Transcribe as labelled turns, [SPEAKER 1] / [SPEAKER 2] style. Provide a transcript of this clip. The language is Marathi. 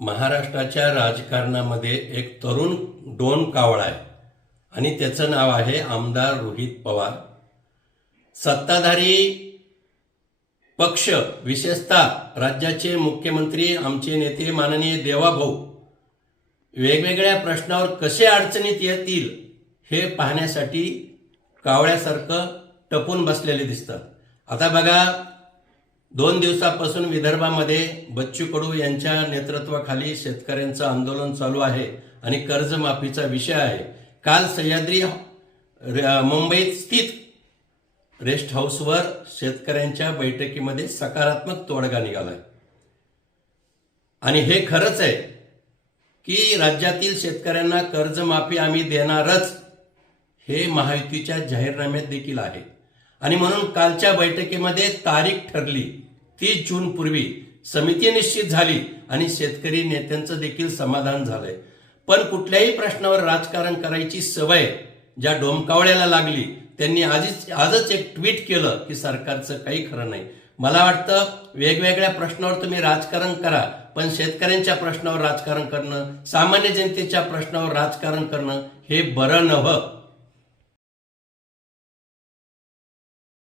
[SPEAKER 1] महाराष्ट्राच्या राजकारणामध्ये एक तरुण डोन कावळा आहे. आणि त्याचं नाव आहे आमदार रोहित पवार. सत्ताधारी पक्ष विशेषतः राज्याचे मुख्यमंत्री आमचे नेते माननीय देवाभाऊ वेगवेगळ्या प्रश्नावर कसे अडचणीत येतील हे पाहण्यासाठी कावळ्यासारखं टपून बसलेले दिसतात. आता बघा दोन दिवसापासून विदर्भामध्ये बच्चू कडू यांच्या नेतृत्वाखाली शेतकऱ्यांचं आंदोलन चालू आहे आणि कर्जमाफीचा विषय आहे. काल सह्याद्री मुंबईत स्थित रेस्ट हाऊसवर शेतकऱ्यांच्या बैठकीमध्ये सकारात्मक तोडगा निघाला आणि हे खरंच आहे की राज्यातील शेतकऱ्यांना कर्जमाफी आम्ही देणारच हे महायुतीच्या जाहीरनाम्यात देखील आहे. आणि म्हणून कालच्या बैठकीमध्ये तारीख ठरली तीस जून पूर्वी समिती निश्चित झाली आणि शेतकरी नेत्यांचं देखील समाधान झालंय. पण कुठल्याही प्रश्नावर राजकारण करायची सवय ज्या डोमकावळ्याला लागली त्यांनी आधीच आजच एक ट्विट केलं की सरकारचं काही खरं नाही. मला वाटतं वेगवेगळ्या प्रश्नावर तुम्ही राजकारण करा पण शेतकऱ्यांच्या प्रश्नावर राजकारण करणं सामान्य जनतेच्या प्रश्नावर राजकारण करणं हे बरं नव्हं.